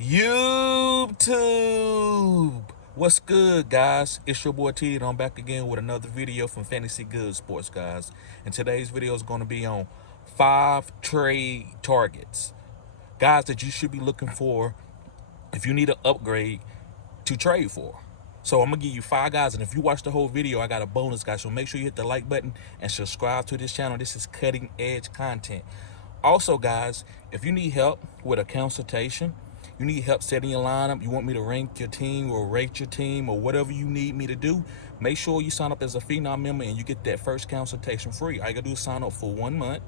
YouTube, what's good, guys? It's your boy T, and I'm back again with another video from Fantasy Good Sports, guys. And today's video is going to be on 5 trade targets, guys, that you should be looking for if you need an upgrade to trade for. So I'm gonna give you 5 guys, and if you watch the whole video, I got a bonus, guys. So make sure you hit the like button and subscribe to this channel. This is cutting edge content. Also, guys, if you need help with a consultation, you need help setting your lineup, you want me to rank your team or rate your team or whatever you need me to do, make sure you sign up as a Phenom member and you get that first consultation free. All you gotta do is sign up for 1 month,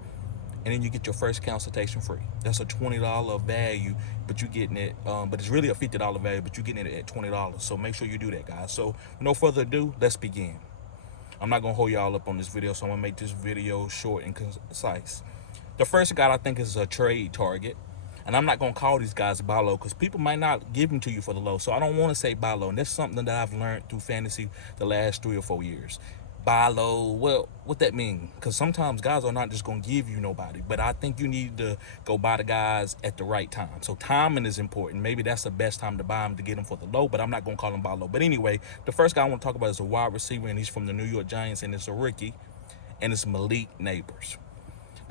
and then you get your first consultation free. That's a $20 value, but you're getting it, but it's really a $50 value, but you're getting it at $20. So make sure you do that, guys. So no further ado, let's begin. I'm not gonna hold y'all up on this video, so I'm gonna make this video short and concise. The first guy I think is a trade target, and I'm not gonna call these guys buy low because people might not give them to you for the low. So I don't want to say buy low, and that's something that I've learned through fantasy the last 3 or 4 years. Buy low, well, what that mean? Because sometimes guys are not just gonna give you nobody, but I think you need to go buy the guys at the right time. So timing is important. Maybe that's the best time to buy them to get them for the low, but I'm not gonna call them buy low. But anyway, the first guy I want to talk about is a wide receiver, and he's from the New York Giants, and it's a rookie, and it's Malik Nabers.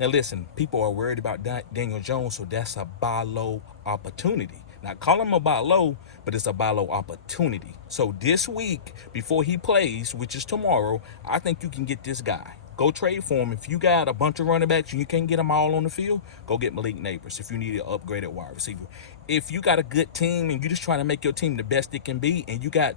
Now listen, people are worried about Daniel Jones, so that's a buy low opportunity. Now call him a buy low, but it's a buy low opportunity. So this week, before he plays, which is tomorrow, I think you can get this guy. Go trade for him. If you got a bunch of running backs and you can't get them all on the field, go get Malik Nabers if you need an upgraded wide receiver. If you got a good team and you're just trying to make your team the best it can be, and you got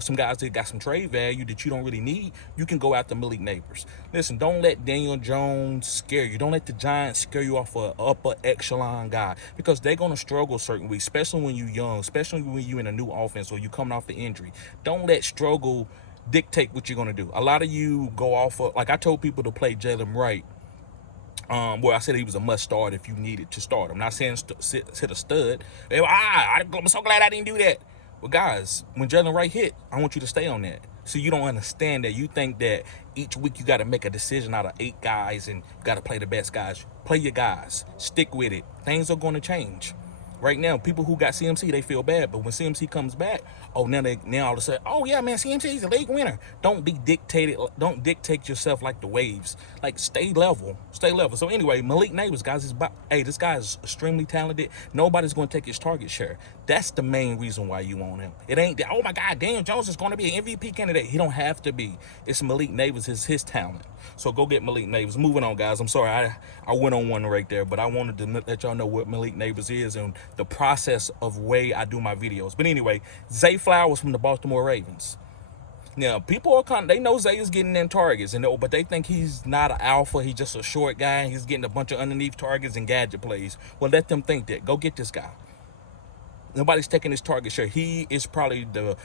some guys that got some trade value that you don't really need, you can go after Malik Nabers. Listen, don't let Daniel Jones scare you. Don't let the Giants scare you off an upper echelon guy, because they're going to struggle certain weeks, especially when you're young, especially when you're in a new offense or you coming off the injury. Don't let struggle dictate what you're going to do. A lot of you go off of, like I told people to play Jalen Wright, where I said he was a must start if you needed to start him. I'm not saying sit a stud. I'm so glad I didn't do that. Well, guys, when Jalen Wright hit, I want you to stay on that. So you don't understand that. You think that each week you got to make a decision out of 8 guys and you got to play the best guys. Play your guys. Stick with it. Things are going to change. Right now, people who got CMC, they feel bad. But when CMC comes back, now all of a sudden, oh yeah, man, CMC's a league winner. Don't be dictated. Don't dictate yourself like the waves. Like stay level. Stay level. So anyway, Malik Nabers, guys, this guy is extremely talented. Nobody's going to take his target share. That's the main reason why you want him. It ain't that, oh my God, Daniel Jones is going to be an MVP candidate. He don't have to be. It's Malik Nabers, is his talent. So go get Malik Nabers. Moving on, guys. I'm sorry I went on one right there, but I wanted to let y'all know what Malik Nabers is and the process of way I do my videos. But anyway, Zay Flowers from the Baltimore Ravens. Now, people are they know Zay is getting in targets, but they think he's not an alpha. He's just a short guy, and he's getting a bunch of underneath targets and gadget plays. Well, let them think that. Go get this guy. Nobody's taking his target share. He is probably the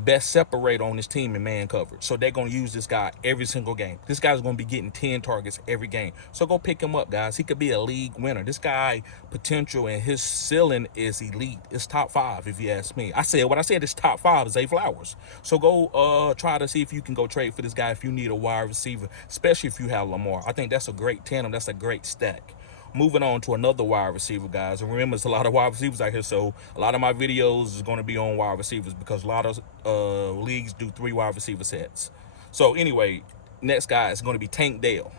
best separator on this team in man coverage. So they're going to use this guy every single game. This guy's going to be getting 10 targets every game. So go pick him up, guys. He could be a league winner. This guy potential and his ceiling is elite. It's top 5 if you ask me. I said what I said is top 5 is Zay Flowers. So go try to see if you can go trade for this guy if you need a wide receiver, especially if you have Lamar. I think that's a great tandem. That's a great stack. Moving on to another wide receiver, guys. And remember, there's a lot of wide receivers out here, so a lot of my videos is going to be on wide receivers because a lot of leagues do 3 wide receiver sets. So anyway, next guy is going to be Tank Dell.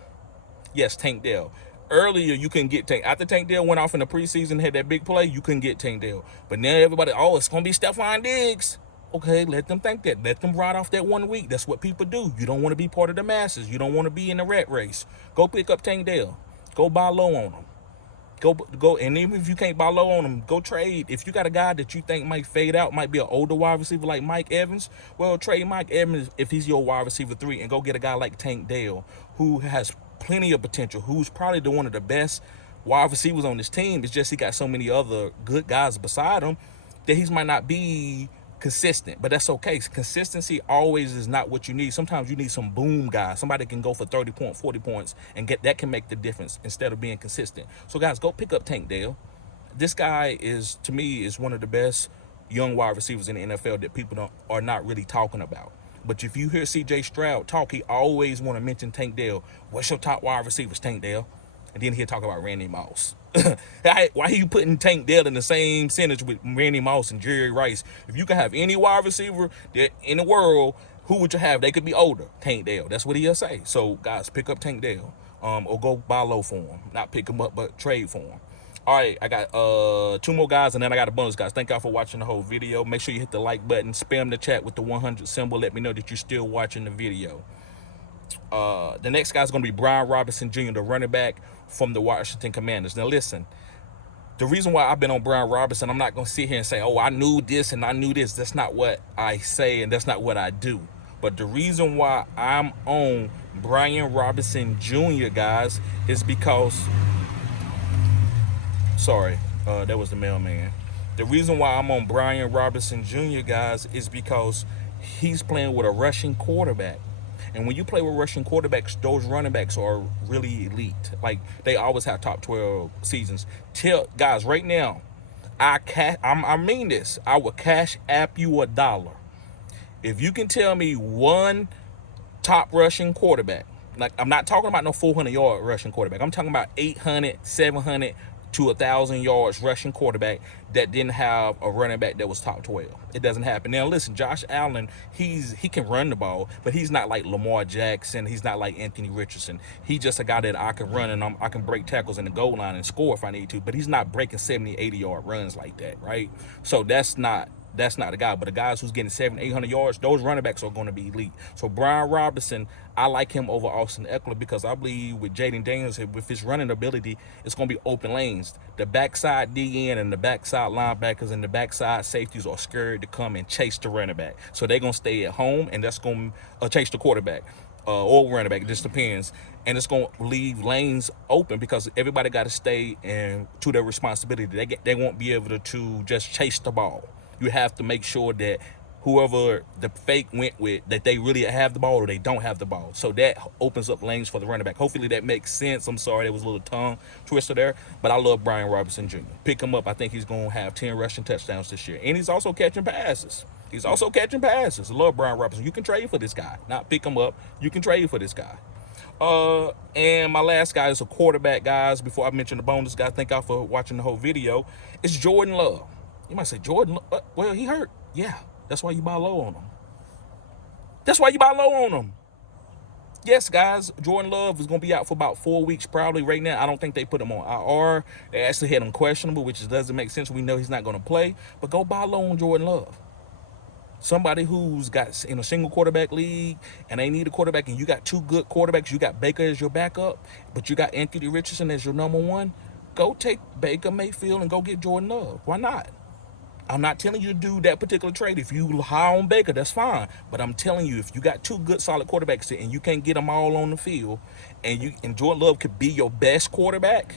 Yes, Tank Dell. Earlier, you couldn't get Tank. After Tank Dell went off in the preseason, had that big play, you couldn't get Tank Dell. But now everybody, oh, it's going to be Stephon Diggs. Okay, let them think that. Let them ride off that 1 week. That's what people do. You don't want to be part of the masses. You don't want to be in the rat race. Go pick up Tank Dell. Go buy low on them. Go, and even if you can't buy low on them, go trade. If you got a guy that you think might fade out, might be an older wide receiver like Mike Evans, well, trade Mike Evans if he's your wide receiver 3 and go get a guy like Tank Dell, who has plenty of potential, who's probably one of the best wide receivers on this team. It's just he got so many other good guys beside him that he might not be consistent, but that's okay. Consistency always is not what you need. Sometimes you need some boom guys. Somebody can go for 30 points, 40 points, and that can make the difference instead of being consistent. So guys, go pick up Tank Dell. This guy is, to me, is one of the best young wide receivers in the NFL that people are not really talking about. But if you hear CJ Stroud talk, he always want to mention Tank Dell. What's your top wide receivers, Tank Dell? And then he'll talk about Randy Moss. Why are you putting Tank Dell in the same sentence with Randy Moss and Jerry Rice? If you could have any wide receiver that in the world, who would you have? They could be older. Tank Dell. That's what he'll say. So, guys, pick up Tank Dell. Or go buy low for him. Not pick him up, but trade for him. All right, I got 2 more guys, and then I got a bonus, guys. Thank y'all for watching the whole video. Make sure you hit the like button. Spam the chat with the 100 symbol. Let me know that you're still watching the video. The next guy's going to be Brian Robinson Jr., the running back from the Washington Commanders. Now, listen, the reason why I've been on Brian Robinson, I'm not going to sit here and say, oh, I knew this and I knew this. That's not what I say, and that's not what I do. But the reason why I'm on Brian Robinson Jr., guys, is because... Sorry, that was the mailman. The reason why I'm on Brian Robinson Jr., guys, is because he's playing with a rushing quarterback. And when you play with rushing quarterbacks, those running backs are really elite. Like, they always have top 12 seasons. Guys, right now, I mean this. I will cash app you $1. If you can tell me one top rushing quarterback, like, I'm not talking about no 400-yard rushing quarterback. I'm talking about 800, 700 to 1,000 yards rushing quarterback that didn't have a running back that was top 12. It doesn't happen. Now, listen, Josh Allen, he can run the ball, but he's not like Lamar Jackson. He's not like Anthony Richardson. He's just a guy that I can run, and I can break tackles in the goal line and score if I need to, but he's not breaking 70, 80-yard runs like that, right? So that's not a guy. But the guys who's getting 700, 800 yards, those running backs are going to be elite. So Brian Robinson, I like him over Austin Eckler because I believe with Jaden Daniels, with his running ability, it's going to be open lanes. The backside DN and the backside linebackers and the backside safeties are scared to come and chase the running back. So they're going to stay at home, and that's going to chase the quarterback or running back. It just depends. And it's going to leave lanes open because everybody got to stay to their responsibility. They won't be able to just chase the ball. You have to make sure that whoever the fake went with, that they really have the ball or they don't have the ball. So that opens up lanes for the running back. Hopefully that makes sense. I'm sorry, there was a little tongue twister there, but I love Brian Robinson Jr. Pick him up. I think he's going to have 10 rushing touchdowns this year. And he's also catching passes. I love Brian Robinson. You can trade for this guy. Not pick him up. You can trade for this guy. And my last guy is a quarterback, guys. Before I mention the bonus, guys, thank y'all for watching the whole video. It's Jordan Love. You might say, Jordan, well, he hurt. Yeah, that's why you buy low on him. Yes, guys, Jordan Love is going to be out for about 4 weeks probably right now. I don't think they put him on IR. They actually had him questionable, which doesn't make sense. We know he's not going to play. But go buy low on Jordan Love. Somebody who's got in a single quarterback league and they need a quarterback, and you got 2 good quarterbacks. You got Baker as your backup, but you got Anthony Richardson as your number 1. Go take Baker Mayfield and go get Jordan Love. Why not? I'm not telling you to do that particular trade. If you high on Baker, that's fine. But I'm telling you, if you got 2 good, solid quarterbacks and you can't get them all on the field, and Jordan Love could be your best quarterback,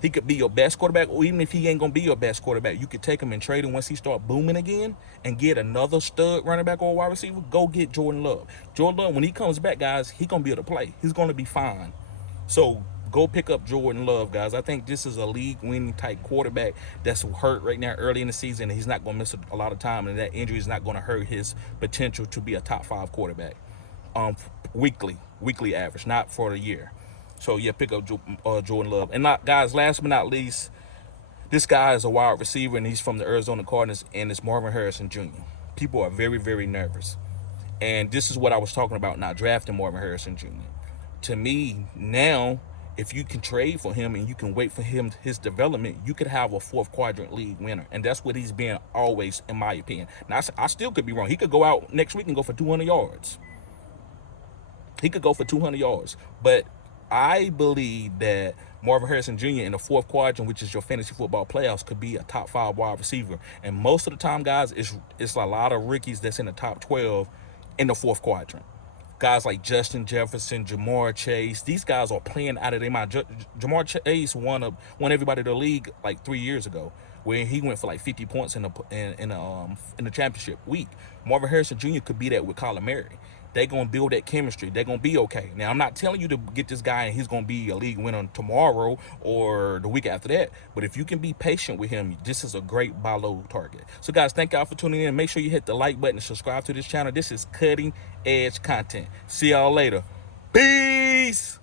he could be your best quarterback, or even if he ain't going to be your best quarterback, you could take him and trade him once he start booming again and get another stud running back or wide receiver. Go get Jordan Love. Jordan Love, when he comes back, guys, he's going to be able to play. He's going to be fine. So go pick up Jordan Love, guys. I think this is a league-winning type quarterback that's hurt right now early in the season, and he's not going to miss a lot of time, and that injury is not going to hurt his potential to be a top 5 quarterback weekly average, not for the year. So, yeah, pick up Jordan Love. And, guys, last but not least, this guy is a wide receiver, and he's from the Arizona Cardinals, and it's Marvin Harrison Jr. People are very, very nervous. And this is what I was talking about, not drafting Marvin Harrison Jr. To me, now, if you can trade for him and you can wait for his development, you could have a 4th quadrant league winner. And that's what he's been always, in my opinion. Now, I still could be wrong. He could go out next week and go for 200 yards. But I believe that Marvin Harrison Jr. in the 4th quadrant, which is your fantasy football playoffs, could be a top 5 wide receiver. And most of the time, guys, it's a lot of rookies that's in the top 12 in the 4th quadrant. Guys like Justin Jefferson, Jamar Chase, these guys are playing out of their mind. Jamar Chase won everybody the league like 3 years ago, where he went for like 50 points in the championship week. Marvin Harrison Jr. could be that with Kyler Murray. They're going to build that chemistry. They're going to be okay. Now, I'm not telling you to get this guy and he's going to be a league winner tomorrow or the week after that. But if you can be patient with him, this is a great buy low target. So, guys, thank y'all for tuning in. Make sure you hit the like button and subscribe to this channel. This is cutting edge content. See y'all later. Peace.